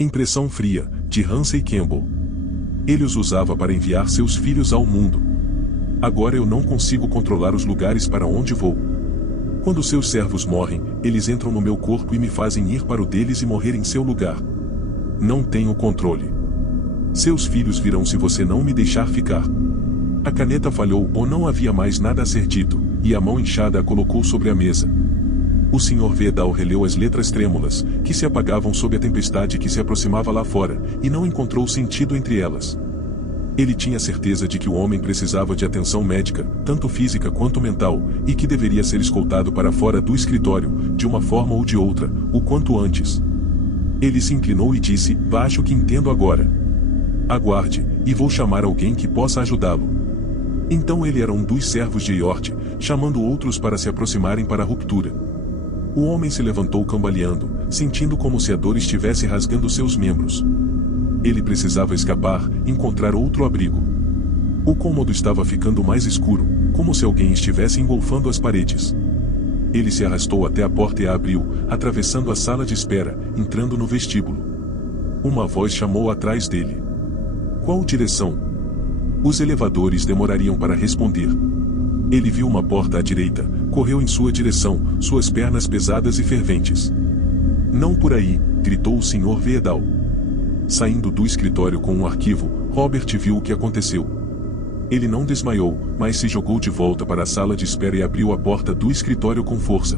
Impressão fria, de Ramsay Campbell. Ele os usava para enviar seus filhos ao mundo. Agora eu não consigo controlar os lugares para onde vou. Quando seus servos morrem, eles entram no meu corpo e me fazem ir para o deles e morrer em seu lugar. Não tenho controle. Seus filhos virão se você não me deixar ficar. A caneta falhou ou não havia mais nada a ser dito, e a mão inchada a colocou sobre a mesa. O Sr. Vedal releu as letras trêmulas, que se apagavam sob a tempestade que se aproximava lá fora, e não encontrou sentido entre elas. Ele tinha certeza de que o homem precisava de atenção médica, tanto física quanto mental, e que deveria ser escoltado para fora do escritório, de uma forma ou de outra, o quanto antes. Ele se inclinou e disse: acho que entendo agora. Aguarde, e vou chamar alguém que possa ajudá-lo. Então ele era um dos servos de Iort, chamando outros para se aproximarem para a ruptura. O homem se levantou cambaleando, sentindo como se a dor estivesse rasgando seus membros. Ele precisava escapar, encontrar outro abrigo. O cômodo estava ficando mais escuro, como se alguém estivesse engolfando as paredes. Ele se arrastou até a porta e a abriu, atravessando a sala de espera, entrando no vestíbulo. Uma voz chamou atrás dele. Qual direção? Os elevadores demorariam para responder. Ele viu uma porta à direita, correu em sua direção, suas pernas pesadas e ferventes. Não por aí, gritou o Sr. Vedal. Saindo do escritório com um arquivo, Robert viu o que aconteceu. Ele não desmaiou, mas se jogou de volta para a sala de espera e abriu a porta do escritório com força.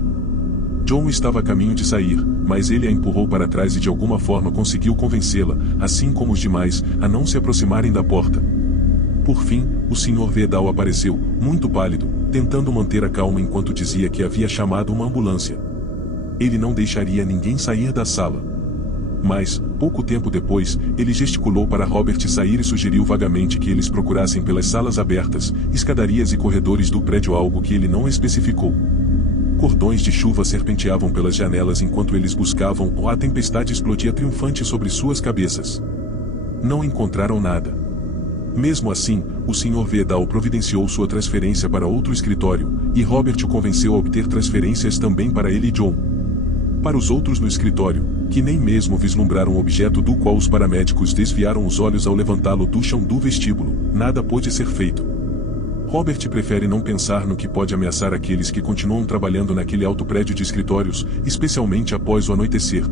John estava a caminho de sair, mas ele a empurrou para trás e de alguma forma conseguiu convencê-la, assim como os demais, a não se aproximarem da porta. Por fim, o Sr. Vedal apareceu, muito pálido, tentando manter a calma enquanto dizia que havia chamado uma ambulância. Ele não deixaria ninguém sair da sala. Mas, pouco tempo depois, ele gesticulou para Robert sair e sugeriu vagamente que eles procurassem pelas salas abertas, escadarias e corredores do prédio, algo que ele não especificou. Cordões de chuva serpenteavam pelas janelas enquanto eles buscavam, ou a tempestade explodia triunfante sobre suas cabeças. Não encontraram nada. Mesmo assim, o Sr. Vedal providenciou sua transferência para outro escritório, e Robert o convenceu a obter transferências também para ele e John. Para os outros no escritório, que nem mesmo vislumbraram o objeto do qual os paramédicos desviaram os olhos ao levantá-lo do chão do vestíbulo, nada pôde ser feito. Robert prefere não pensar no que pode ameaçar aqueles que continuam trabalhando naquele alto prédio de escritórios, especialmente após o anoitecer.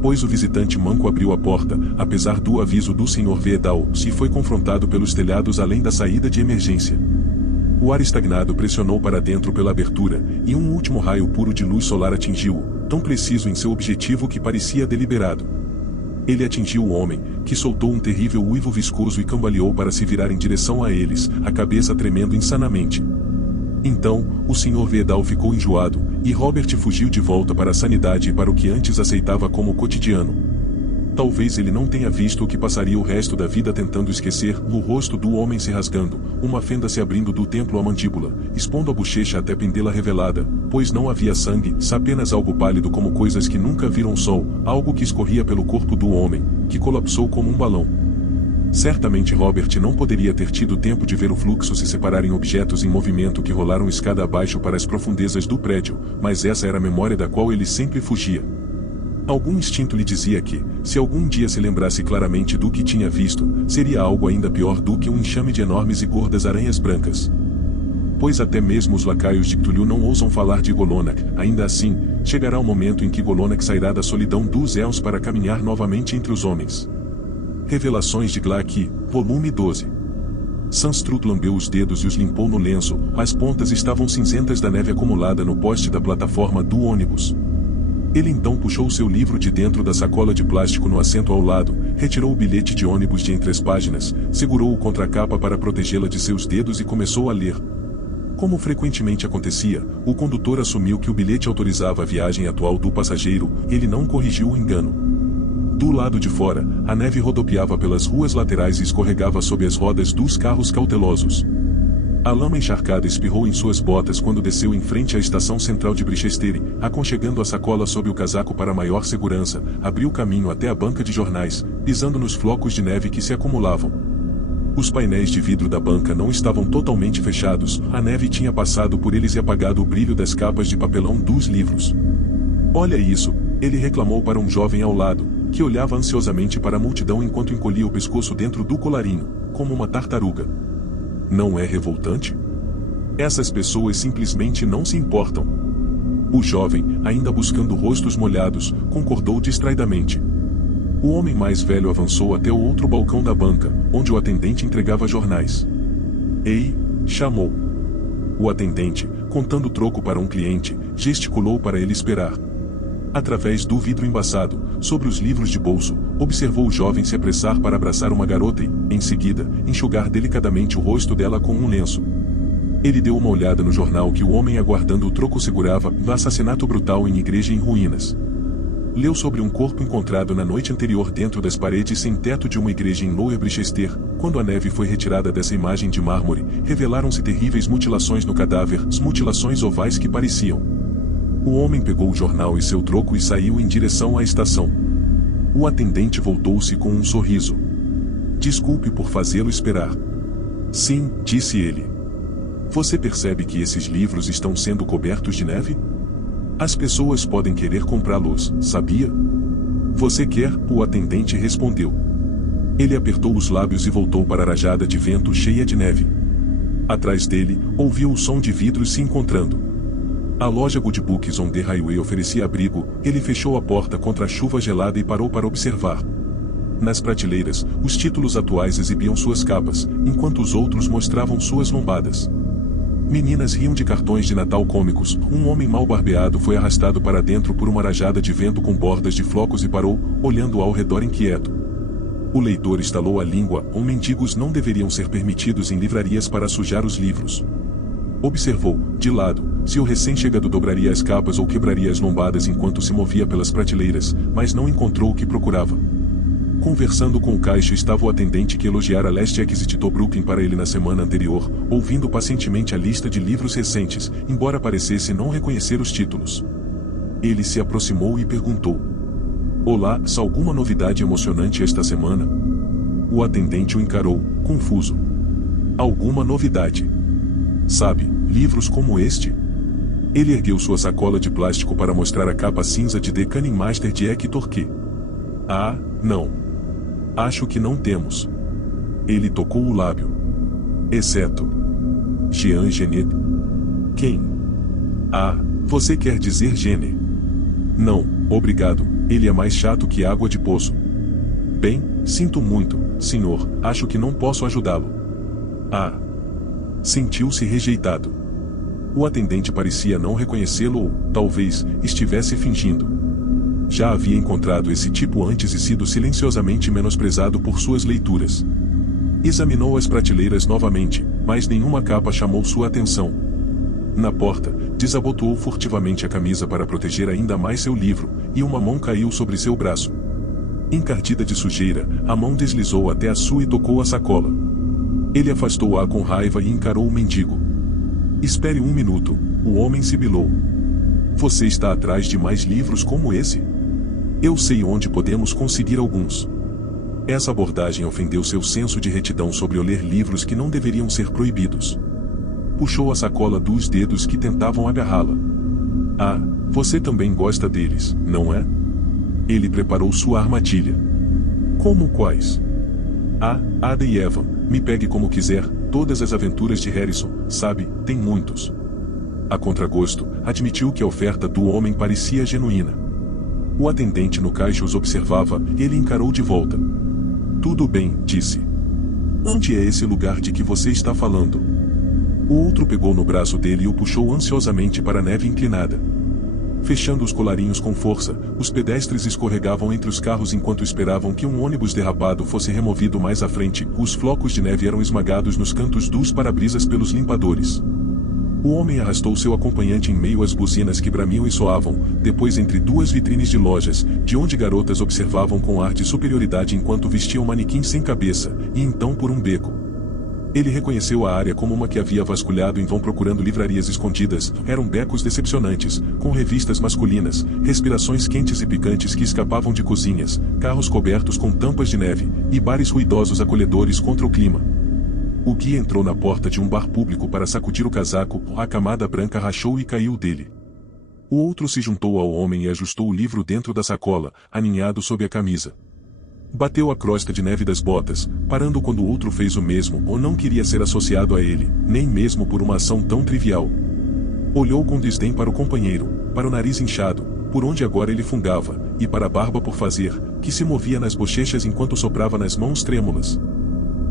Pois o visitante manco abriu a porta, apesar do aviso do Sr. Vedal, se foi confrontado pelos telhados além da saída de emergência. O ar estagnado pressionou para dentro pela abertura, e um último raio puro de luz solar atingiu-o, tão preciso em seu objetivo que parecia deliberado. Ele atingiu o homem, que soltou um terrível uivo viscoso e cambaleou para se virar em direção a eles, a cabeça tremendo insanamente. Então, o Sr. Vedal ficou enjoado, e Robert fugiu de volta para a sanidade e para o que antes aceitava como cotidiano. Talvez ele não tenha visto o que passaria o resto da vida tentando esquecer, o rosto do homem se rasgando, uma fenda se abrindo do templo à mandíbula, expondo a bochecha até pendê-la revelada, pois não havia sangue, apenas algo pálido como coisas que nunca viram sol, algo que escorria pelo corpo do homem, que colapsou como um balão. Certamente Robert não poderia ter tido tempo de ver o fluxo se separar em objetos em movimento que rolaram escada abaixo para as profundezas do prédio, mas essa era a memória da qual ele sempre fugia. Algum instinto lhe dizia que, se algum dia se lembrasse claramente do que tinha visto, seria algo ainda pior do que um enxame de enormes e gordas aranhas brancas. Pois até mesmo os lacaios de Cthulhu não ousam falar de Golonak, ainda assim, chegará o momento em que Golonak sairá da solidão dos Els para caminhar novamente entre os homens. Revelações de Glaki, volume 12. Sanstrut lambeu os dedos e os limpou no lenço, as pontas estavam cinzentas da neve acumulada no poste da plataforma do ônibus. Ele então puxou seu livro de dentro da sacola de plástico no assento ao lado, retirou o bilhete de ônibus de entre as páginas, segurou-o contra a capa para protegê-la de seus dedos e começou a ler. Como frequentemente acontecia, o condutor assumiu que o bilhete autorizava a viagem atual do passageiro, ele não corrigiu o engano. Do lado de fora, a neve rodopiava pelas ruas laterais e escorregava sob as rodas dos carros cautelosos. A lama encharcada espirrou em suas botas quando desceu em frente à estação central de Brichester, aconchegando a sacola sob o casaco para maior segurança, abriu caminho até a banca de jornais, pisando nos flocos de neve que se acumulavam. Os painéis de vidro da banca não estavam totalmente fechados, a neve tinha passado por eles e apagado o brilho das capas de papelão dos livros. Olha isso, ele reclamou para um jovem ao lado, que olhava ansiosamente para a multidão enquanto encolhia o pescoço dentro do colarinho, como uma tartaruga. Não é revoltante? Essas pessoas simplesmente não se importam. O jovem, ainda buscando rostos molhados, concordou distraidamente. O homem mais velho avançou até o outro balcão da banca, onde o atendente entregava jornais. Ei, chamou. O atendente, contando troco para um cliente, gesticulou para ele esperar. Através do vidro embaçado, sobre os livros de bolso, observou o jovem se apressar para abraçar uma garota e, em seguida, enxugar delicadamente o rosto dela com um lenço. Ele deu uma olhada no jornal que o homem aguardando o troco segurava, assassinato brutal em igreja em ruínas. Leu sobre um corpo encontrado na noite anterior dentro das paredes sem teto de uma igreja em Lower Brichester. Quando a neve foi retirada dessa imagem de mármore, revelaram-se terríveis mutilações no cadáver, mutilações ovais que pareciam. O homem pegou o jornal e seu troco e saiu em direção à estação. O atendente voltou-se com um sorriso. Desculpe por fazê-lo esperar. Sim, disse ele. Você percebe que esses livros estão sendo cobertos de neve? As pessoas podem querer comprá-los, sabia? Você quer? O atendente respondeu. Ele apertou os lábios e voltou para a rajada de vento cheia de neve. Atrás dele, ouviu o som de vidros se encontrando. A loja Good Books on the Highway oferecia abrigo. Ele fechou a porta contra a chuva gelada e parou para observar. Nas prateleiras, os títulos atuais exibiam suas capas, enquanto os outros mostravam suas lombadas. Meninas riam de cartões de Natal cômicos. Um homem mal barbeado foi arrastado para dentro por uma rajada de vento com bordas de flocos e parou, olhando ao redor inquieto. O leitor estalou a língua. Mendigos não deveriam ser permitidos em livrarias para sujar os livros. Observou, de lado, se o recém-chegado dobraria as capas ou quebraria as lombadas enquanto se movia pelas prateleiras, mas não encontrou o que procurava. Conversando com o caixa estava o atendente que elogiara Last Exit to Brooklyn para ele na semana anterior, ouvindo pacientemente a lista de livros recentes, embora parecesse não reconhecer os títulos. Ele se aproximou e perguntou: Olá, há alguma novidade emocionante esta semana? O atendente o encarou, confuso. Alguma novidade? Sabe, livros como este? Ele ergueu sua sacola de plástico para mostrar a capa cinza de The Cunning Master de Hector Q. Ah, não. Acho que não temos. Ele tocou o lábio. Exceto Jean Genet. Quem? Ah, você quer dizer Gene? Não, obrigado, ele é mais chato que água de poço. Bem, sinto muito, senhor, acho que não posso ajudá-lo. Ah. Sentiu-se rejeitado. O atendente parecia não reconhecê-lo ou, talvez, estivesse fingindo. Já havia encontrado esse tipo antes e sido silenciosamente menosprezado por suas leituras. Examinou as prateleiras novamente, mas nenhuma capa chamou sua atenção. Na porta, desabotoou furtivamente a camisa para proteger ainda mais seu livro, e uma mão caiu sobre seu braço. Encardida de sujeira, a mão deslizou até a sua e tocou a sacola. Ele afastou-a com raiva e encarou o mendigo. Espere um minuto, o homem sibilou. Você está atrás de mais livros como esse? Eu sei onde podemos conseguir alguns. Essa abordagem ofendeu seu senso de retidão sobre o ler livros que não deveriam ser proibidos. Puxou a sacola dos dedos que tentavam agarrá-la. Ah, você também gosta deles, não é? Ele preparou sua armadilha. Como quais? Ah, Ada e Eva, me pegue como quiser, todas as aventuras de Harrison, sabe, tem muitos. A contragosto, admitiu que a oferta do homem parecia genuína. O atendente no caixa os observava, ele encarou de volta. Tudo bem, disse. Onde é esse lugar de que você está falando? O outro pegou no braço dele e o puxou ansiosamente para a neve inclinada. Fechando os colarinhos com força, os pedestres escorregavam entre os carros enquanto esperavam que um ônibus derrapado fosse removido mais à frente. Os flocos de neve eram esmagados nos cantos dos para-brisas pelos limpadores. O homem arrastou seu acompanhante em meio às buzinas que bramiam e soavam, depois entre duas vitrines de lojas, de onde garotas observavam com ar de superioridade enquanto vestiam manequins sem cabeça, e então por um beco. Ele reconheceu a área como uma que havia vasculhado em vão procurando livrarias escondidas. Eram becos decepcionantes, com revistas masculinas, respirações quentes e picantes que escapavam de cozinhas, carros cobertos com tampas de neve, e bares ruidosos acolhedores contra o clima. O guia entrou na porta de um bar público para sacudir o casaco, a camada branca rachou e caiu dele. O outro se juntou ao homem e ajustou o livro dentro da sacola, aninhado sob a camisa. Bateu a crosta de neve das botas, parando quando o outro fez o mesmo ou não queria ser associado a ele, nem mesmo por uma ação tão trivial. Olhou com desdém para o companheiro, para o nariz inchado, por onde agora ele fungava, e para a barba por fazer, que se movia nas bochechas enquanto soprava nas mãos trêmulas.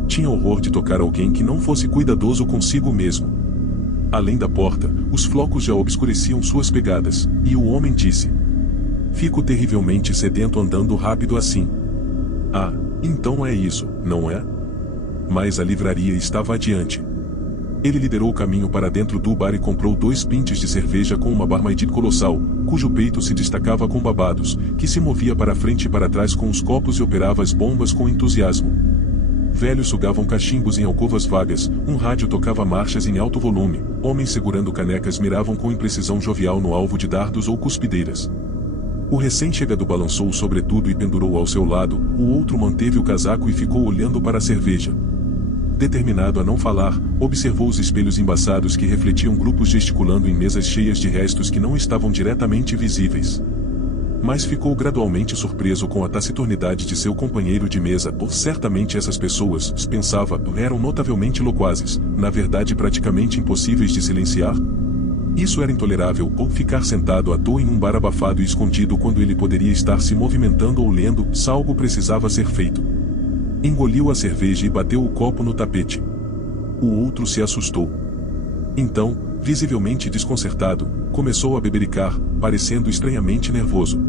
Tinha horror de tocar alguém que não fosse cuidadoso consigo mesmo. Além da porta, os flocos já obscureciam suas pegadas, e o homem disse: "Fico terrivelmente sedento andando rápido assim." "Ah, então é isso, não é?" Mas a livraria estava adiante. Ele liderou o caminho para dentro do bar e comprou 2 pintes de cerveja com uma Barmaid colossal, cujo peito se destacava com babados, que se movia para frente e para trás com os copos e operava as bombas com entusiasmo. Velhos sugavam cachimbos em alcovas vagas, um rádio tocava marchas em alto volume, homens segurando canecas miravam com imprecisão jovial no alvo de dardos ou cuspideiras. O recém-chegado balançou o sobretudo e pendurou ao seu lado, o outro manteve o casaco e ficou olhando para a cerveja. Determinado a não falar, observou os espelhos embaçados que refletiam grupos gesticulando em mesas cheias de restos que não estavam diretamente visíveis. Mas ficou gradualmente surpreso com a taciturnidade de seu companheiro de mesa, por certamente essas pessoas, pensava, eram notavelmente loquazes, na verdade praticamente impossíveis de silenciar. Isso era intolerável, ou ficar sentado à toa em um bar abafado e escondido quando ele poderia estar se movimentando ou lendo, se algo precisava ser feito. Engoliu a cerveja e bateu o copo no tapete. O outro se assustou. Então, visivelmente desconcertado, começou a bebericar, parecendo estranhamente nervoso.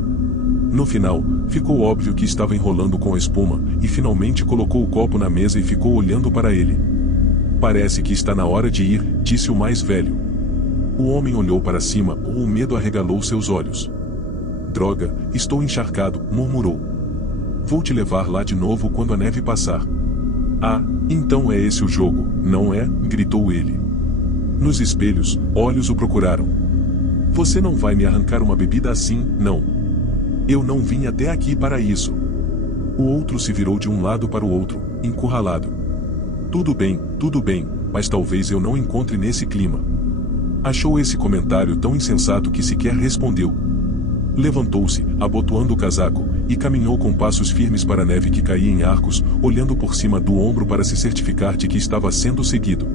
No final, ficou óbvio que estava enrolando com a espuma, e finalmente colocou o copo na mesa e ficou olhando para ele. "Parece que está na hora de ir", disse o mais velho. O homem olhou para cima, ou o medo arregalou seus olhos. "Droga, estou encharcado", murmurou. "Vou te levar lá de novo quando a neve passar." "Ah, então é esse o jogo, não é?", gritou ele. Nos espelhos, olhos o procuraram. "Você não vai me arrancar uma bebida assim, não. Eu não vim até aqui para isso." O outro se virou de um lado para o outro, encurralado. Tudo bem, mas talvez eu não encontre nesse clima." Achou esse comentário tão insensato que sequer respondeu. Levantou-se, abotoando o casaco, e caminhou com passos firmes para a neve que caía em arcos, olhando por cima do ombro para se certificar de que estava sendo seguido.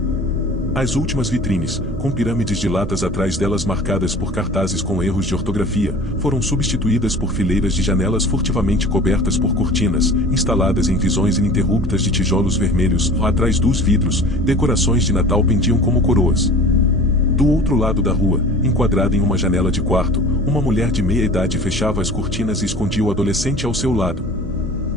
As últimas vitrines, com pirâmides de latas atrás delas marcadas por cartazes com erros de ortografia, foram substituídas por fileiras de janelas furtivamente cobertas por cortinas, instaladas em visões ininterruptas de tijolos vermelhos. Atrás dos vidros, decorações de Natal pendiam como coroas. Do outro lado da rua, enquadrada em uma janela de quarto, uma mulher de meia-idade fechava as cortinas e escondia o adolescente ao seu lado.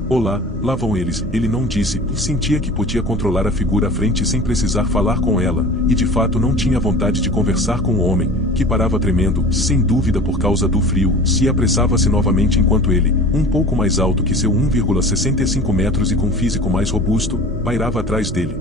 "Olá, lá vão eles", ele não disse, sentia que podia controlar a figura à frente sem precisar falar com ela, e de fato não tinha vontade de conversar com o homem, que parava tremendo, sem dúvida por causa do frio, se apressava-se novamente enquanto ele, um pouco mais alto que seu 1,65 metros e com físico mais robusto, pairava atrás dele.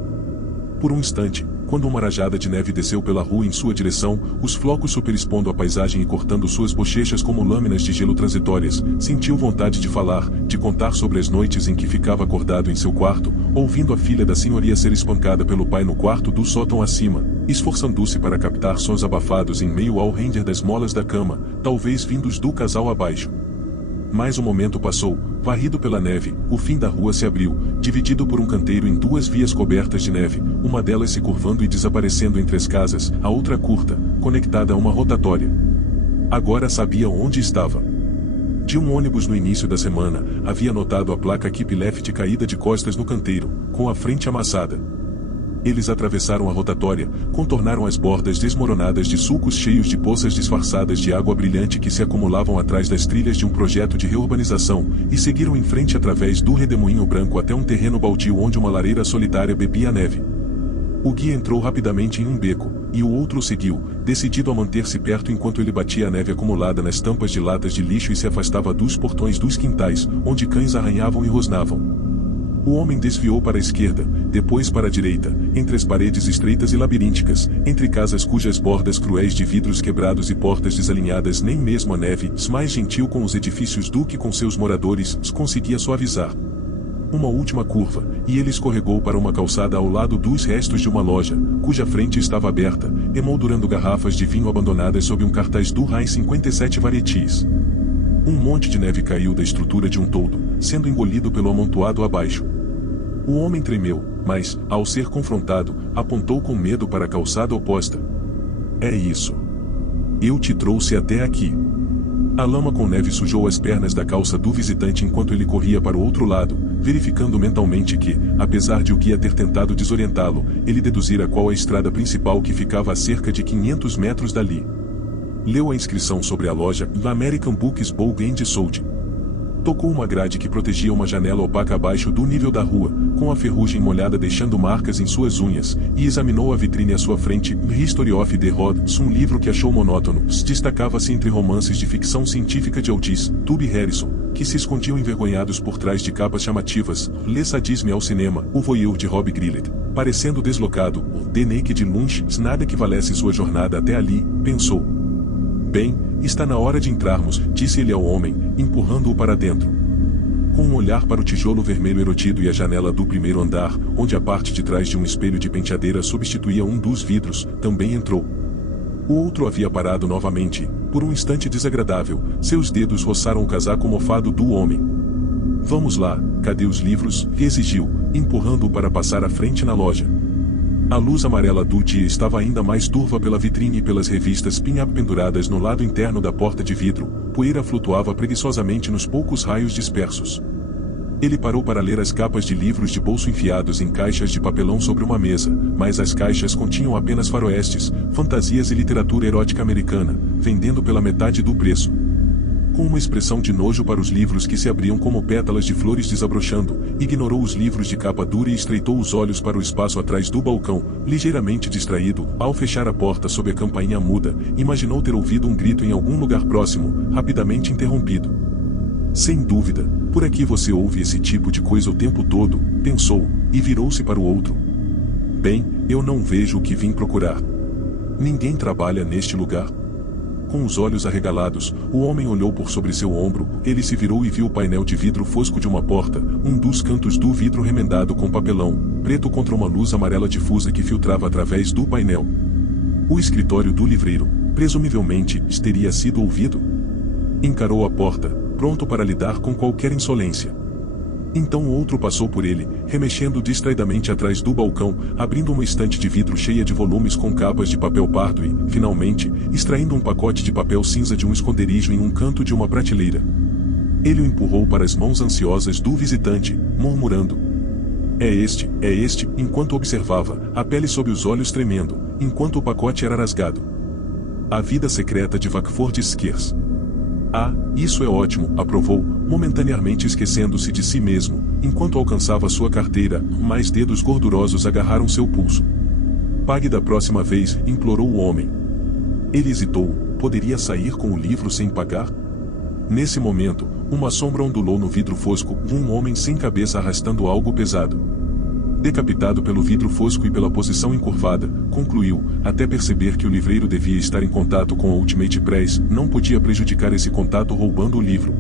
Por um instante, quando uma rajada de neve desceu pela rua em sua direção, os flocos superexpondo a paisagem e cortando suas bochechas como lâminas de gelo transitórias, sentiu vontade de falar, de contar sobre as noites em que ficava acordado em seu quarto, ouvindo a filha da senhoria ser espancada pelo pai no quarto do sótão acima, esforçando-se para captar sons abafados em meio ao render das molas da cama, talvez vindos do casal abaixo. Mas o momento passou, varrido pela neve, o fim da rua se abriu, dividido por um canteiro em 2 vias cobertas de neve, uma delas se curvando e desaparecendo entre as casas, a outra curta, conectada a uma rotatória. Agora sabia onde estava. De um ônibus no início da semana, havia notado a placa Keep Left caída de costas no canteiro, com a frente amassada. Eles atravessaram a rotatória, contornaram as bordas desmoronadas de sulcos cheios de poças disfarçadas de água brilhante que se acumulavam atrás das trilhas de um projeto de reurbanização, e seguiram em frente através do redemoinho branco até um terreno baldio onde uma lareira solitária bebia a neve. O guia entrou rapidamente em um beco, e o outro o seguiu, decidido a manter-se perto enquanto ele batia a neve acumulada nas tampas de latas de lixo e se afastava dos portões dos quintais, onde cães arranhavam e rosnavam. O homem desviou para a esquerda, depois para a direita, entre as paredes estreitas e labirínticas, entre casas cujas bordas cruéis de vidros quebrados e portas desalinhadas nem mesmo a neve, mais gentil com os edifícios do que com seus moradores, conseguia suavizar. Uma última curva, e ele escorregou para uma calçada ao lado dos restos de uma loja, cuja frente estava aberta, emoldurando garrafas de vinho abandonadas sob um cartaz do Heinz 57 Varieties. Um monte de neve caiu da estrutura de um toldo, sendo engolido pelo amontoado abaixo. O homem tremeu, mas, ao ser confrontado, apontou com medo para a calçada oposta. É isso. Eu te trouxe até aqui. A lama com neve sujou as pernas da calça do visitante enquanto ele corria para o outro lado, verificando mentalmente que, apesar de o guia ter tentado desorientá-lo, ele deduzira qual a estrada principal que ficava a cerca de 500 metros dali. Leu a inscrição sobre a loja American Books Bowl and Sold. Tocou uma grade que protegia uma janela opaca abaixo do nível da rua, com a ferrugem molhada deixando marcas em suas unhas, e examinou a vitrine à sua frente. History of the Roads, um livro que achou monótono, destacava-se entre romances de ficção científica de Aldous Tubby Harrison, que se escondiam envergonhados por trás de capas chamativas. Le Sadisme ao cinema, O Voyeur de Rob Grillet, parecendo deslocado. The Naked Lunch, nada que valesse sua jornada até ali, pensou. Bem, está na hora de entrarmos, disse ele ao homem, empurrando-o para dentro. Com um olhar para o tijolo vermelho erotido e a janela do primeiro andar, onde a parte de trás de um espelho de penteadeira substituía um dos vidros, também entrou. O outro havia parado novamente, por um instante desagradável, seus dedos roçaram o casaco mofado do homem. Vamos lá, cadê os livros? Exigiu, empurrando-o para passar à frente na loja. A luz amarela do dia estava ainda mais turva pela vitrine e pelas revistas pin-up penduradas no lado interno da porta de vidro, poeira flutuava preguiçosamente nos poucos raios dispersos. Ele parou para ler as capas de livros de bolso enfiados em caixas de papelão sobre uma mesa, mas as caixas continham apenas faroestes, fantasias e literatura erótica americana, vendendo pela metade do preço. Com uma expressão de nojo para os livros que se abriam como pétalas de flores desabrochando, ignorou os livros de capa dura e estreitou os olhos para o espaço atrás do balcão, ligeiramente distraído. Ao fechar a porta sob a campainha muda, imaginou ter ouvido um grito em algum lugar próximo, rapidamente interrompido. Sem dúvida, por aqui você ouve esse tipo de coisa o tempo todo, pensou, e virou-se para o outro. Bem, eu não vejo o que vim procurar. Ninguém trabalha neste lugar? Com os olhos arregalados, o homem olhou por sobre seu ombro, ele se virou e viu o painel de vidro fosco de uma porta, um dos cantos do vidro remendado com papelão, preto contra uma luz amarela difusa que filtrava através do painel. O escritório do livreiro, presumivelmente, teria sido ouvido. Encarou a porta, pronto para lidar com qualquer insolência. Então outro passou por ele, remexendo distraidamente atrás do balcão, abrindo uma estante de vidro cheia de volumes com capas de papel pardo e, finalmente, extraindo um pacote de papel cinza de um esconderijo em um canto de uma prateleira. Ele o empurrou para as mãos ansiosas do visitante, murmurando. É este, enquanto observava, a pele sob os olhos tremendo, enquanto o pacote era rasgado. A vida secreta de Vakford Skeers. Ah, isso é ótimo, aprovou, momentaneamente esquecendo-se de si mesmo, enquanto alcançava sua carteira, mais dedos gordurosos agarraram seu pulso. Pague da próxima vez, implorou o homem. Ele hesitou, poderia sair com o livro sem pagar? Nesse momento, uma sombra ondulou no vidro fosco, um homem sem cabeça arrastando algo pesado. Decapitado pelo vidro fosco e pela posição encurvada, concluiu, até perceber que o livreiro devia estar em contato com a Ultimate Press, não podia prejudicar esse contato roubando o livro.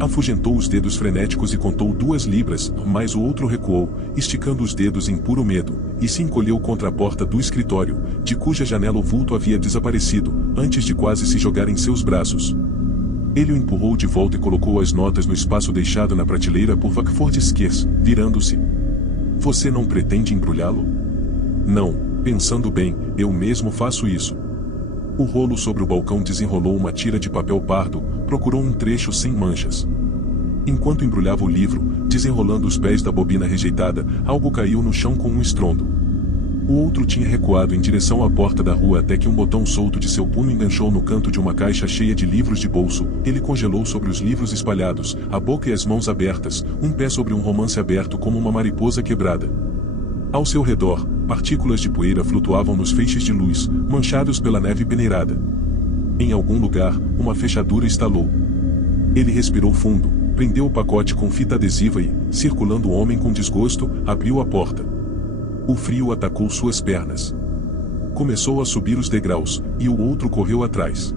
Afugentou os dedos frenéticos e contou 2 libras, mas o outro recuou, esticando os dedos em puro medo, e se encolheu contra a porta do escritório, de cuja janela o vulto havia desaparecido, antes de quase se jogar em seus braços. Ele o empurrou de volta e colocou as notas no espaço deixado na prateleira por Vakford Skeers, virando-se. Você não pretende embrulhá-lo? Não, pensando bem, eu mesmo faço isso. O rolo sobre o balcão desenrolou uma tira de papel pardo, procurou um trecho sem manchas. Enquanto embrulhava o livro, desenrolando os pés da bobina rejeitada, algo caiu no chão com um estrondo. O outro tinha recuado em direção à porta da rua até que um botão solto de seu punho enganchou no canto de uma caixa cheia de livros de bolso. Ele congelou sobre os livros espalhados, a boca e as mãos abertas, um pé sobre um romance aberto como uma mariposa quebrada. Ao seu redor, partículas de poeira flutuavam nos feixes de luz, manchados pela neve peneirada. Em algum lugar, uma fechadura estalou. Ele respirou fundo, prendeu o pacote com fita adesiva e, circulando o homem com desgosto, abriu a porta. O frio atacou suas pernas. Começou a subir os degraus, e o outro correu atrás.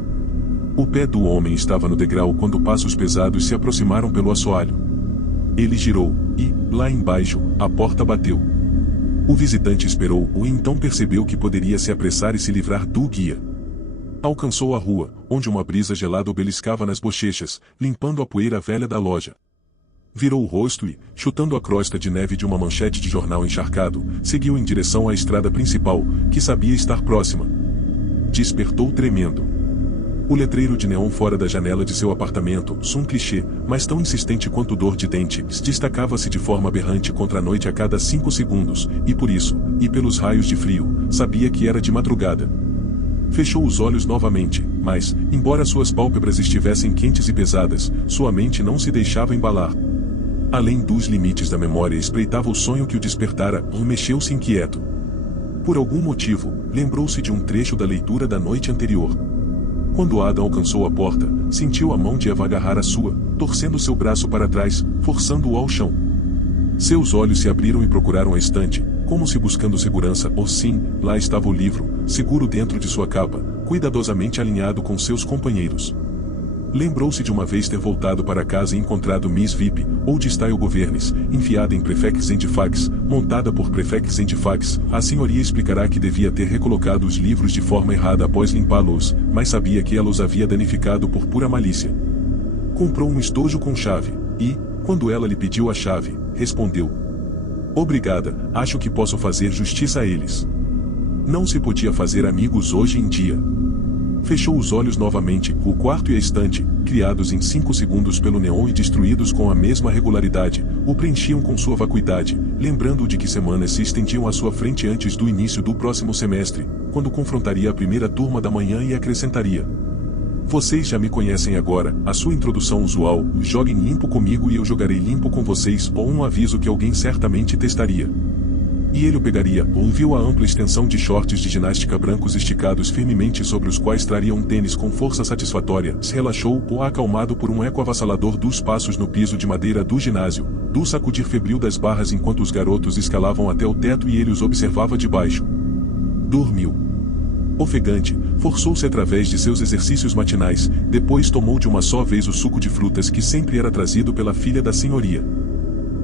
O pé do homem estava no degrau quando passos pesados se aproximaram pelo assoalho. Ele girou, e, lá embaixo, a porta bateu. O visitante esperou e então percebeu que poderia se apressar e se livrar do guia. Alcançou a rua, onde uma brisa gelada o beliscava nas bochechas, limpando a poeira velha da loja. Virou o rosto e, chutando a crosta de neve de uma manchete de jornal encharcado, seguiu em direção à estrada principal, que sabia estar próxima. Despertou tremendo. O letreiro de neon fora da janela de seu apartamento, um clichê, mas tão insistente quanto dor de dente, destacava-se de forma aberrante contra a noite a cada 5 segundos, e por isso, e pelos raios de frio, sabia que era de madrugada. Fechou os olhos novamente, mas, embora suas pálpebras estivessem quentes e pesadas, sua mente não se deixava embalar. Além dos limites da memória espreitava o sonho que o despertara e mexeu-se inquieto. Por algum motivo, lembrou-se de um trecho da leitura da noite anterior. Quando Adam alcançou a porta, sentiu a mão de Eva agarrar a sua, torcendo seu braço para trás, forçando-o ao chão. Seus olhos se abriram e procuraram a estante, como se buscando segurança, ou sim, lá estava o livro, seguro dentro de sua capa, cuidadosamente alinhado com seus companheiros. Lembrou-se de uma vez ter voltado para casa e encontrado Miss VIP, ou de Style Governes, enfiada em Prefects and Fax, montada por Prefects and Fax. A senhoria explicará que devia ter recolocado os livros de forma errada após limpá-los, mas sabia que ela os havia danificado por pura malícia. Comprou um estojo com chave, e, quando ela lhe pediu a chave, respondeu: "Obrigada, acho que posso fazer justiça a eles." Não se podia fazer amigos hoje em dia. Fechou os olhos novamente, o quarto e a estante, criados em 5 segundos pelo neon e destruídos com a mesma regularidade, o preenchiam com sua vacuidade, lembrando-o de que semanas se estendiam à sua frente antes do início do próximo semestre, quando confrontaria a primeira turma da manhã e acrescentaria: "Vocês já me conhecem agora, a sua introdução usual, joguem limpo comigo e eu jogarei limpo com vocês", ou um aviso que alguém certamente testaria. E ele o pegaria, ou viu a ampla extensão de shorts de ginástica brancos esticados firmemente sobre os quais traria um tênis com força satisfatória, se relaxou ou acalmado por um eco avassalador dos passos no piso de madeira do ginásio, do sacudir febril das barras enquanto os garotos escalavam até o teto e ele os observava de baixo. Dormiu. Ofegante, forçou-se através de seus exercícios matinais, depois tomou de uma só vez o suco de frutas que sempre era trazido pela filha da senhoria.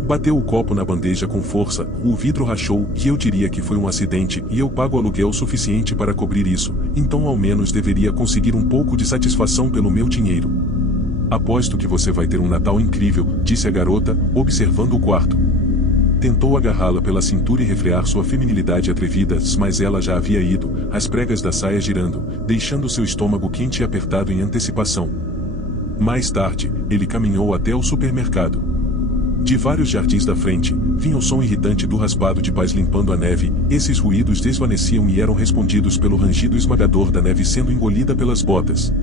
Bateu o copo na bandeja com força, o vidro rachou, e eu diria que foi um acidente, e eu pago aluguel suficiente para cobrir isso, então ao menos deveria conseguir um pouco de satisfação pelo meu dinheiro. "Aposto que você vai ter um Natal incrível", disse a garota, observando o quarto. Tentou agarrá-la pela cintura e refrear sua feminilidade atrevida, mas ela já havia ido, as pregas da saia girando, deixando seu estômago quente e apertado em antecipação. Mais tarde, ele caminhou até o supermercado. De vários jardins da frente, vinha o som irritante do raspado de pás limpando a neve. Esses ruídos desvaneciam e eram respondidos pelo rangido esmagador da neve sendo engolida pelas botas.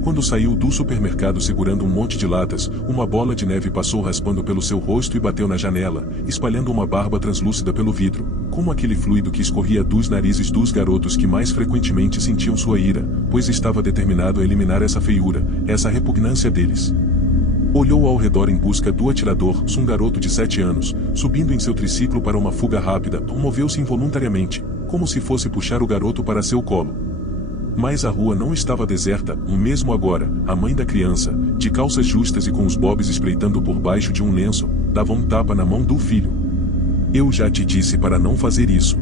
Quando saiu do supermercado segurando um monte de latas, uma bola de neve passou raspando pelo seu rosto e bateu na janela, espalhando uma barba translúcida pelo vidro, como aquele fluido que escorria dos narizes dos garotos que mais frequentemente sentiam sua ira, pois estava determinado a eliminar essa feiura, essa repugnância deles. Olhou ao redor em busca do atirador, um garoto de 7 anos, subindo em seu triciclo para uma fuga rápida, moveu-se involuntariamente, como se fosse puxar o garoto para seu colo. Mas a rua não estava deserta, mesmo agora, a mãe da criança, de calças justas e com os bobs espreitando por baixo de um lenço, dava um tapa na mão do filho. "Eu já te disse para não fazer isso."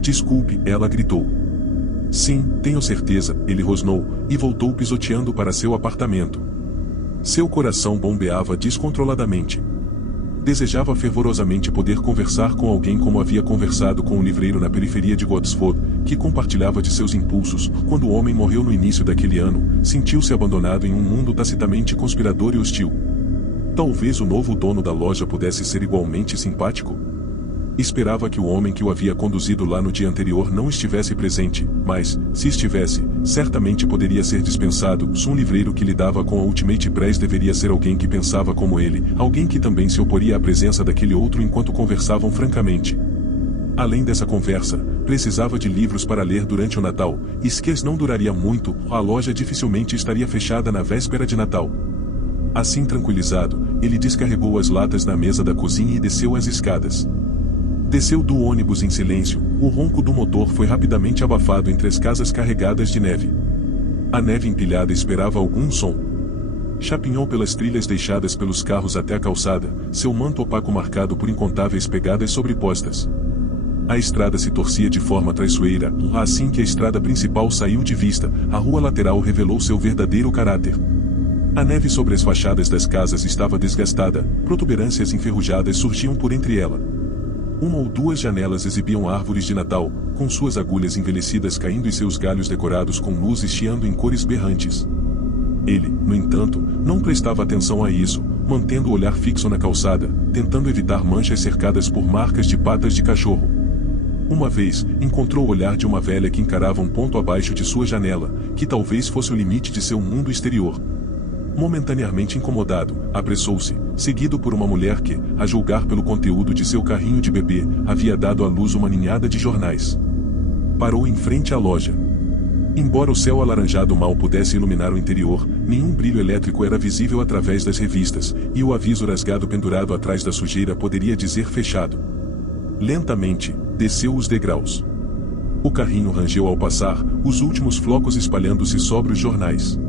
"Desculpe", ela gritou. "Sim, tenho certeza", ele rosnou, e voltou pisoteando para seu apartamento. Seu coração bombeava descontroladamente. Desejava fervorosamente poder conversar com alguém como havia conversado com o livreiro na periferia de Gottsford, que compartilhava de seus impulsos. Quando o homem morreu no início daquele ano, sentiu-se abandonado em um mundo tacitamente conspirador e hostil. Talvez o novo dono da loja pudesse ser igualmente simpático? Esperava que o homem que o havia conduzido lá no dia anterior não estivesse presente, mas, se estivesse, certamente poderia ser dispensado. Um livreiro que lidava com a Ultimate Press deveria ser alguém que pensava como ele, alguém que também se oporia à presença daquele outro enquanto conversavam francamente. Além dessa conversa, precisava de livros para ler durante o Natal, e se não duraria muito, a loja dificilmente estaria fechada na véspera de Natal. Assim tranquilizado, ele descarregou as latas na mesa da cozinha e desceu as escadas. Desceu do ônibus em silêncio, o ronco do motor foi rapidamente abafado entre as casas carregadas de neve. A neve empilhada esperava algum som. chapinhou pelas trilhas deixadas pelos carros até a calçada, seu manto opaco marcado por incontáveis pegadas sobrepostas. A estrada se torcia de forma traiçoeira, assim que a estrada principal saiu de vista, a rua lateral revelou seu verdadeiro caráter. A neve sobre as fachadas das casas estava desgastada, protuberâncias enferrujadas surgiam por entre ela. Uma ou duas janelas exibiam árvores de Natal, com suas agulhas envelhecidas caindo e seus galhos decorados com luzes chiando em cores berrantes. Ele, no entanto, não prestava atenção a isso, mantendo o olhar fixo na calçada, tentando evitar manchas cercadas por marcas de patas de cachorro. Uma vez, encontrou o olhar de uma velha que encarava um ponto abaixo de sua janela, que talvez fosse o limite de seu mundo exterior. Momentaneamente incomodado, apressou-se, seguido por uma mulher que, a julgar pelo conteúdo de seu carrinho de bebê, havia dado à luz uma ninhada de jornais. Parou em frente à loja. Embora o céu alaranjado mal pudesse iluminar o interior, nenhum brilho elétrico era visível através das revistas, e o aviso rasgado pendurado atrás da sujeira poderia dizer fechado. Lentamente, desceu os degraus. O carrinho rangeu ao passar, os últimos flocos espalhando-se sobre os jornais.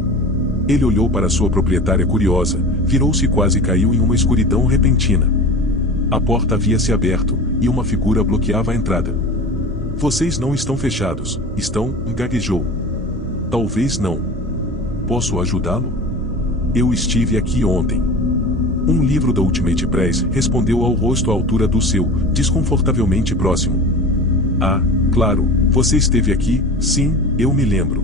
Ele olhou para sua proprietária curiosa, virou-se e quase caiu em uma escuridão repentina. A porta havia se aberto, e uma figura bloqueava a entrada. Vocês não estão fechados, estão? Gaguejou. Talvez não. Posso ajudá-lo? Eu estive aqui ontem. Um livro da Ultimate Press respondeu ao rosto à altura do seu, desconfortavelmente próximo. Ah, claro, você esteve aqui, sim, eu me lembro.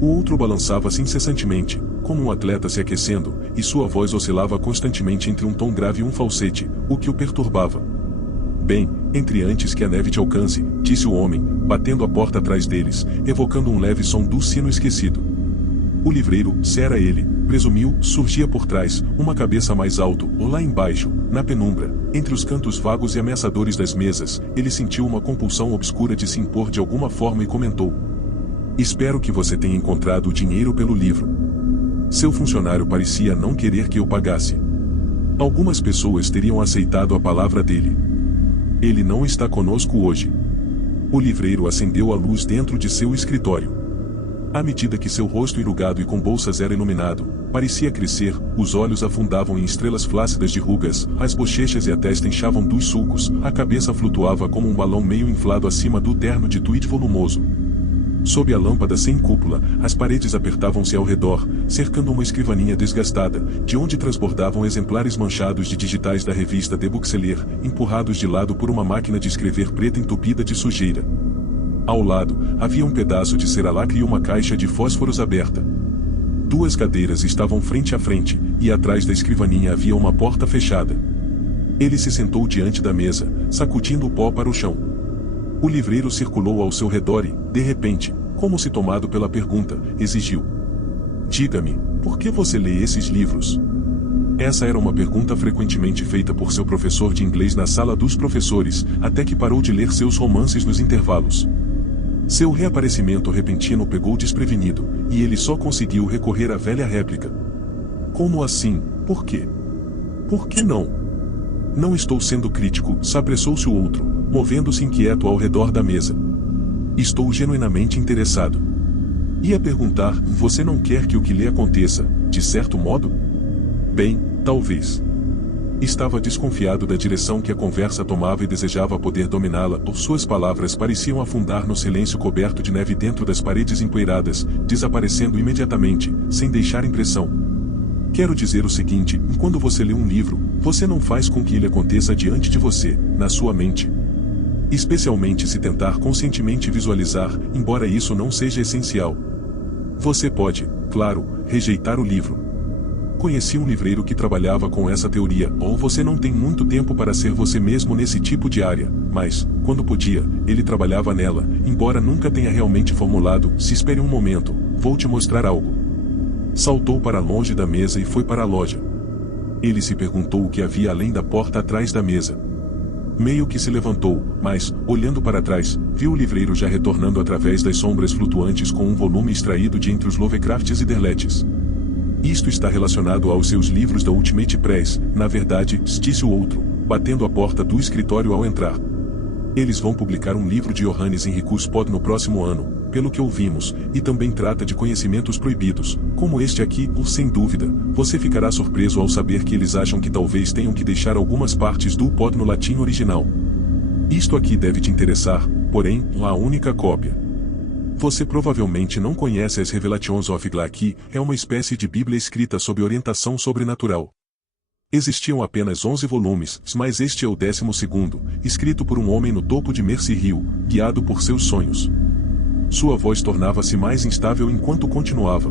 O outro balançava-se incessantemente, como um atleta se aquecendo, e sua voz oscilava constantemente entre um tom grave e um falsete, o que o perturbava. Bem, entre antes que a neve te alcance, disse o homem, batendo a porta atrás deles, evocando um leve som do sino esquecido. O livreiro, se era ele, presumiu, surgia por trás, uma cabeça mais alto, ou lá embaixo, na penumbra, entre os cantos vagos e ameaçadores das mesas, ele sentiu uma compulsão obscura de se impor de alguma forma e comentou. Espero que você tenha encontrado o dinheiro pelo livro. Seu funcionário parecia não querer que eu pagasse. Algumas pessoas teriam aceitado a palavra dele. Ele não está conosco hoje. O livreiro acendeu a luz dentro de seu escritório. À medida que seu rosto enrugado e com bolsas era iluminado, parecia crescer, os olhos afundavam em estrelas flácidas de rugas, as bochechas e a testa inchavam dos sulcos, a cabeça flutuava como um balão meio inflado acima do terno de tweed volumoso. Sob a lâmpada sem cúpula, as paredes apertavam-se ao redor, cercando uma escrivaninha desgastada, de onde transbordavam exemplares manchados de digitais da revista The Bookseller, empurrados de lado por uma máquina de escrever preta entupida de sujeira. Ao lado, havia um pedaço de ceralacre e uma caixa de fósforos aberta. Duas cadeiras estavam frente a frente, e atrás da escrivaninha havia uma porta fechada. Ele se sentou diante da mesa, sacudindo o pó para o chão. O livreiro circulou ao seu redor e, de repente, como se tomado pela pergunta, exigiu. Diga-me, por que você lê esses livros? Essa era uma pergunta frequentemente feita por seu professor de inglês na sala dos professores, até que parou de ler seus romances nos intervalos. Seu reaparecimento repentino pegou desprevenido, e ele só conseguiu recorrer à velha réplica. Como assim, por quê? Por que não? Não estou sendo crítico, apressou-se o outro, movendo-se inquieto ao redor da mesa. Estou genuinamente interessado. Ia perguntar, você não quer que o que lhe aconteça, de certo modo? Bem, talvez. Estava desconfiado da direção que a conversa tomava e desejava poder dominá-la, ou suas palavras pareciam afundar no silêncio coberto de neve dentro das paredes empoeiradas, desaparecendo imediatamente, sem deixar impressão. Quero dizer o seguinte, quando você lê um livro, você não faz com que ele aconteça diante de você, na sua mente. Especialmente se tentar conscientemente visualizar, embora isso não seja essencial. Você pode, claro, rejeitar o livro. Conheci um livreiro que trabalhava com essa teoria, ou você não tem muito tempo para ser você mesmo nesse tipo de área, mas, quando podia, ele trabalhava nela, embora nunca tenha realmente formulado, se espere um momento, vou te mostrar algo. Saltou para longe da mesa e foi para a loja. Ele se perguntou o que havia além da porta atrás da mesa. Meio que se levantou, mas, olhando para trás, viu o livreiro já retornando através das sombras flutuantes com um volume extraído de entre os Lovecrafts e Derlets. Isto está relacionado aos seus livros da Ultimate Press, na verdade, disse o outro, batendo a porta do escritório ao entrar. Eles vão publicar um livro de Johannes Henricus Pod no próximo ano, pelo que ouvimos, e também trata de conhecimentos proibidos, como este aqui, sem dúvida. Você ficará surpreso ao saber que eles acham que talvez tenham que deixar algumas partes do Pod no latim original. Isto aqui deve te interessar, porém, a única cópia. Você provavelmente não conhece as Revelations of God, que é uma espécie de Bíblia escrita sob orientação sobrenatural. Existiam apenas 11 volumes, mas este é o 12º, escrito por um homem no topo de Mercy Hill, guiado por seus sonhos. Sua voz tornava-se mais instável enquanto continuava.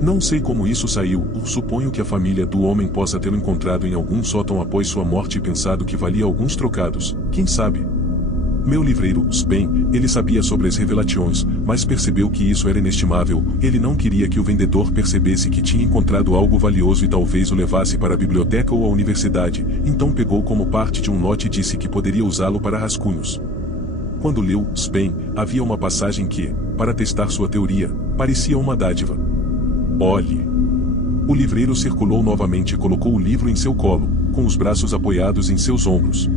Não sei como isso saiu, suponho que a família do homem possa tê-lo encontrado em algum sótão após sua morte e pensado que valia alguns trocados, quem sabe? Meu livreiro, bem, ele sabia sobre as revelações, mas percebeu que isso era inestimável. Ele não queria que o vendedor percebesse que tinha encontrado algo valioso e talvez o levasse para a biblioteca ou a universidade, então pegou como parte de um lote e disse que poderia usá-lo para rascunhos. Quando leu, bem, havia uma passagem que, para testar sua teoria, parecia uma dádiva. Olhe! O livreiro circulou novamente e colocou o livro em seu colo, com os braços apoiados em seus ombros.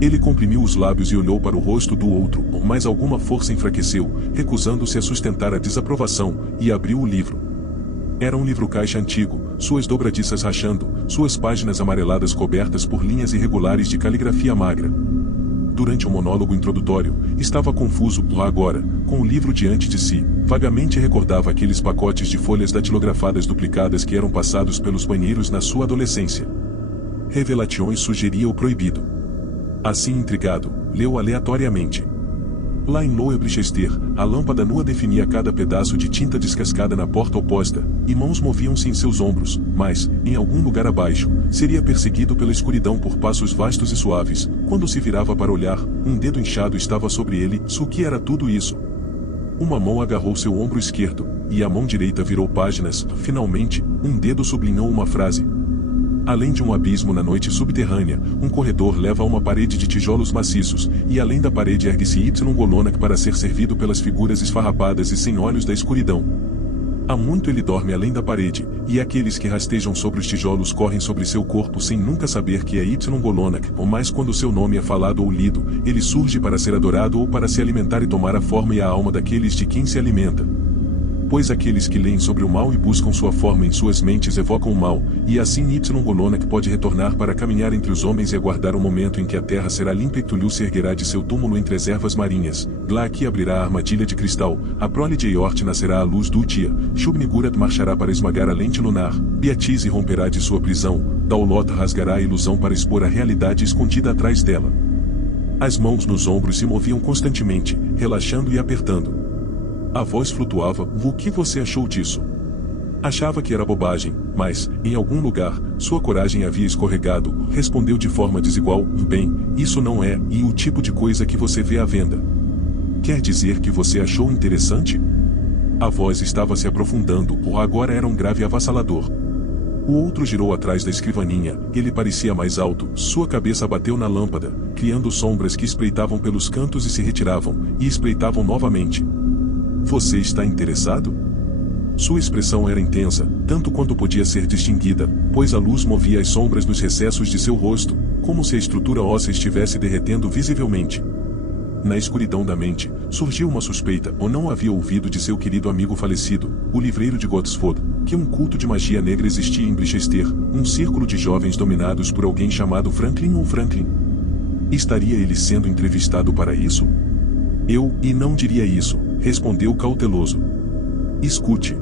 Ele comprimiu os lábios e olhou para o rosto do outro, mas alguma força enfraqueceu, recusando-se a sustentar a desaprovação, e abriu o livro. Era um livro-caixa antigo, suas dobradiças rachando, suas páginas amareladas cobertas por linhas irregulares de caligrafia magra. Durante o monólogo introdutório, estava confuso, lá agora, com o livro diante de si, vagamente recordava aqueles pacotes de folhas datilografadas duplicadas que eram passados pelos banheiros na sua adolescência. Revelações sugeria o proibido. Assim intrigado, leu aleatoriamente. Lá em Lower Brichester, a lâmpada nua definia cada pedaço de tinta descascada na porta oposta, e mãos moviam-se em seus ombros, mas, em algum lugar abaixo, seria perseguido pela escuridão por passos vastos e suaves. Quando se virava para olhar, um dedo inchado estava sobre ele. O que era tudo isso? Uma mão agarrou seu ombro esquerdo, e a mão direita virou páginas. Finalmente, um dedo sublinhou uma frase. Além de um abismo na noite subterrânea, um corredor leva a uma parede de tijolos maciços, e além da parede ergue-se Y-Golonak para ser servido pelas figuras esfarrapadas e sem olhos da escuridão. Há muito ele dorme além da parede, e aqueles que rastejam sobre os tijolos correm sobre seu corpo sem nunca saber que é Y-Golonak, mas quando seu nome é falado ou lido, ele surge para ser adorado ou para se alimentar e tomar a forma e a alma daqueles de quem se alimenta. Pois aqueles que leem sobre o mal e buscam sua forma em suas mentes evocam o mal, e assim Y-Golonak pode retornar para caminhar entre os homens e aguardar o momento em que a terra será limpa e Cthulhu se erguerá de seu túmulo entre as ervas marinhas. Glaki abrirá a armadilha de cristal, a prole de Eort nascerá à luz do dia, Shub-Nigurat marchará para esmagar a lente lunar, Beatize romperá de sua prisão, Daulot rasgará a ilusão para expor a realidade escondida atrás dela. As mãos nos ombros se moviam constantemente, relaxando e apertando. A voz flutuava. O que você achou disso? Achava que era bobagem, mas, em algum lugar, sua coragem havia escorregado. Respondeu de forma desigual. Bem, isso não é, e o tipo de coisa que você vê à venda. Quer dizer que você achou interessante? A voz estava se aprofundando, ou agora era um grave avassalador. O outro girou atrás da escrivaninha, ele parecia mais alto, sua cabeça bateu na lâmpada, criando sombras que espreitavam pelos cantos e se retiravam, e espreitavam novamente. Você está interessado? Sua expressão era intensa, tanto quanto podia ser distinguida, pois a luz movia as sombras nos recessos de seu rosto, como se a estrutura óssea estivesse derretendo visivelmente. Na escuridão da mente, surgiu uma suspeita, ou não havia ouvido de seu querido amigo falecido, o livreiro de Godsford, que um culto de magia negra existia em Brichester, um círculo de jovens dominados por alguém chamado Franklin ou Franklin. Estaria ele sendo entrevistado para isso? Eu, e não diria isso, respondeu cauteloso. Escute.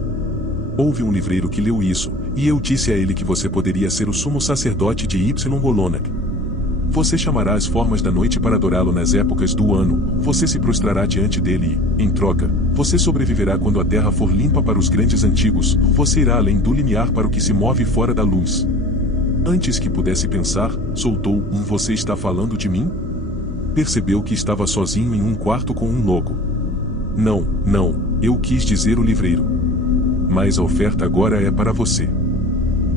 Houve um livreiro que leu isso, e eu disse a ele que você poderia ser o sumo sacerdote de Y-Golonak. Você chamará as formas da noite para adorá-lo nas épocas do ano, você se prostrará diante dele e, em troca, você sobreviverá quando a terra for limpa para os grandes antigos, você irá além do limiar para o que se move fora da luz. Antes que pudesse pensar, soltou você está falando de mim? Percebeu que estava sozinho em um quarto com um louco. Não, eu quis dizer o livreiro. Mas a oferta agora é para você.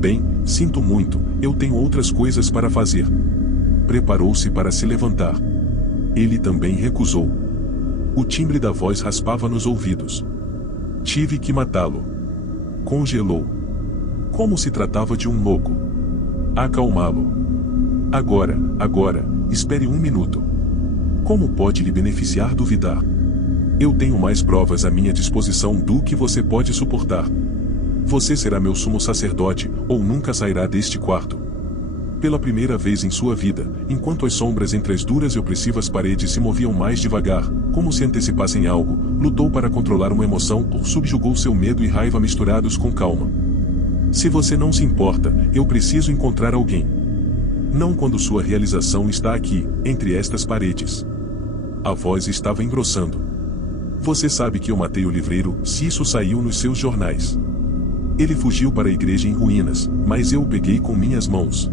Bem, sinto muito, eu tenho outras coisas para fazer. Preparou-se para se levantar. Ele também recusou. O timbre da voz raspava nos ouvidos. Tive que matá-lo. Congelou. Como se tratava de um louco. Acalmá-lo. Agora, espere um minuto. Como pode lhe beneficiar duvidar? Eu tenho mais provas à minha disposição do que você pode suportar. Você será meu sumo sacerdote, ou nunca sairá deste quarto. Pela primeira vez em sua vida, enquanto as sombras entre as duras e opressivas paredes se moviam mais devagar, como se antecipassem algo, lutou para controlar uma emoção ou subjugou seu medo e raiva misturados com calma. Se você não se importa, eu preciso encontrar alguém. Não quando sua realização está aqui, entre estas paredes. A voz estava engrossando. Você sabe que eu matei o livreiro, se isso saiu nos seus jornais. Ele fugiu para a igreja em ruínas, mas eu o peguei com minhas mãos.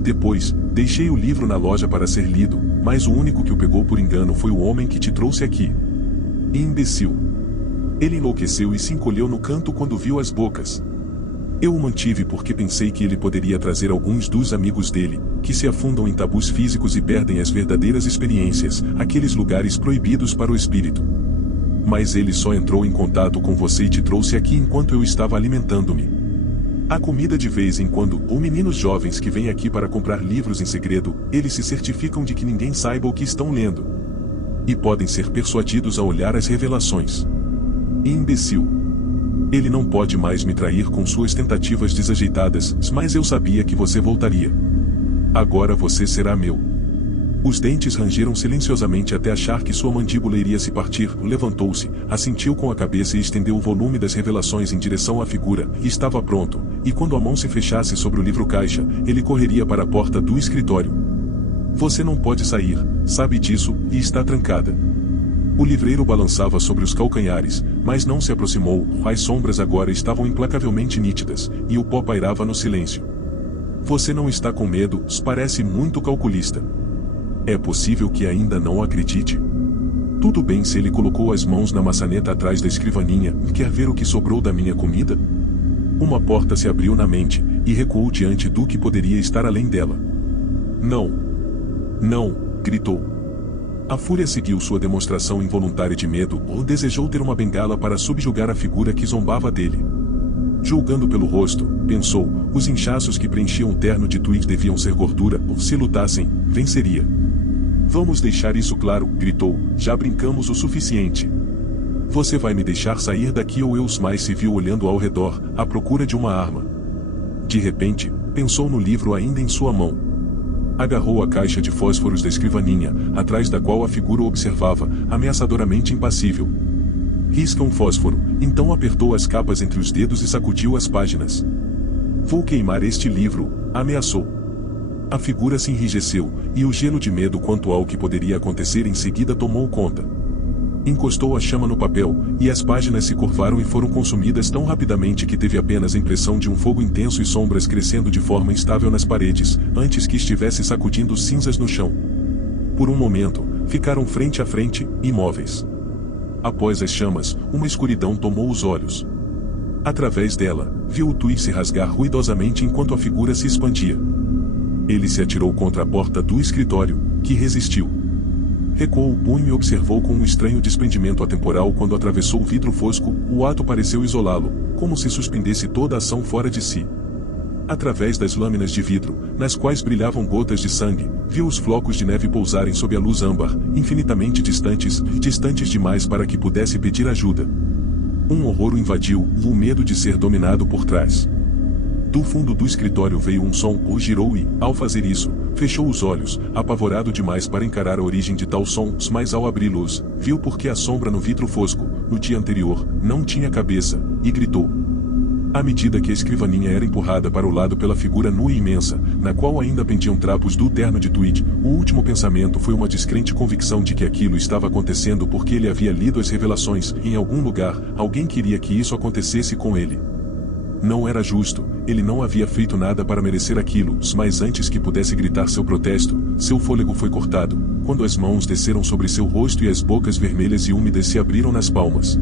Depois, deixei o livro na loja para ser lido, mas o único que o pegou por engano foi o homem que te trouxe aqui. Imbecil. Ele enlouqueceu e se encolheu no canto quando viu as bocas. Eu o mantive porque pensei que ele poderia trazer alguns dos amigos dele, que se afundam em tabus físicos e perdem as verdadeiras experiências, aqueles lugares proibidos para o espírito. Mas ele só entrou em contato com você e te trouxe aqui enquanto eu estava alimentando-me. A comida de vez em quando, ou meninos jovens que vêm aqui para comprar livros em segredo, eles se certificam de que ninguém saiba o que estão lendo. E podem ser persuadidos a olhar as revelações. Imbecil. Ele não pode mais me trair com suas tentativas desajeitadas, mas eu sabia que você voltaria. Agora você será meu. Os dentes rangeram silenciosamente até achar que sua mandíbula iria se partir. Levantou-se, assentiu com a cabeça e estendeu o volume das revelações em direção à figura. Estava pronto, e quando a mão se fechasse sobre o livro-caixa, ele correria para a porta do escritório. Você não pode sair, sabe disso, e está trancada. O livreiro balançava sobre os calcanhares, mas não se aproximou. As sombras agora estavam implacavelmente nítidas, e o pó pairava no silêncio. Você não está com medo, parece muito calculista. É possível que ainda não acredite? Tudo bem se ele colocou as mãos na maçaneta atrás da escrivaninha e quer ver o que sobrou da minha comida? Uma porta se abriu na mente, e recuou diante do que poderia estar além dela. Não! Não! Gritou. A fúria seguiu sua demonstração involuntária de medo ou desejou ter uma bengala para subjugar a figura que zombava dele. Julgando pelo rosto, pensou, os inchaços que preenchiam o terno de tweed deviam ser gordura, ou se lutassem, venceria. Vamos deixar isso claro, gritou, já brincamos o suficiente. Você vai me deixar sair daqui ou eu? Mais se viu olhando ao redor, à procura de uma arma. De repente, pensou no livro ainda em sua mão. Agarrou a caixa de fósforos da escrivaninha, atrás da qual a figura o observava, ameaçadoramente impassível. Risca um fósforo, então apertou as capas entre os dedos e sacudiu as páginas. Vou queimar este livro, ameaçou. A figura se enrijeceu, e o gelo de medo quanto ao que poderia acontecer em seguida tomou conta. Encostou a chama no papel, e as páginas se curvaram e foram consumidas tão rapidamente que teve apenas a impressão de um fogo intenso e sombras crescendo de forma instável nas paredes, antes que estivesse sacudindo cinzas no chão. Por um momento, ficaram frente a frente, imóveis. Após as chamas, uma escuridão tomou os olhos. Através dela, viu o tweed se rasgar ruidosamente enquanto a figura se expandia. Ele se atirou contra a porta do escritório, que resistiu. Recuou o punho e observou com um estranho desprendimento atemporal quando atravessou o vidro fosco. O ato pareceu isolá-lo, como se suspendesse toda a ação fora de si. Através das lâminas de vidro, nas quais brilhavam gotas de sangue, viu os flocos de neve pousarem sob a luz âmbar, infinitamente distantes demais para que pudesse pedir ajuda. Um horror o invadiu, o medo de ser dominado por trás. Do fundo do escritório veio um som, o girou e, ao fazer isso, fechou os olhos, apavorado demais para encarar a origem de tal som, mas ao abri-los, viu porque a sombra no vidro fosco, no dia anterior, não tinha cabeça, e gritou. À medida que a escrivaninha era empurrada para o lado pela figura nua e imensa, na qual ainda pendiam trapos do terno de tweed, o último pensamento foi uma descrente convicção de que aquilo estava acontecendo porque ele havia lido as revelações, em algum lugar, alguém queria que isso acontecesse com ele. Não era justo, ele não havia feito nada para merecer aquilo, mas antes que pudesse gritar seu protesto, seu fôlego foi cortado, quando as mãos desceram sobre seu rosto e as bocas vermelhas e úmidas se abriram nas palmas.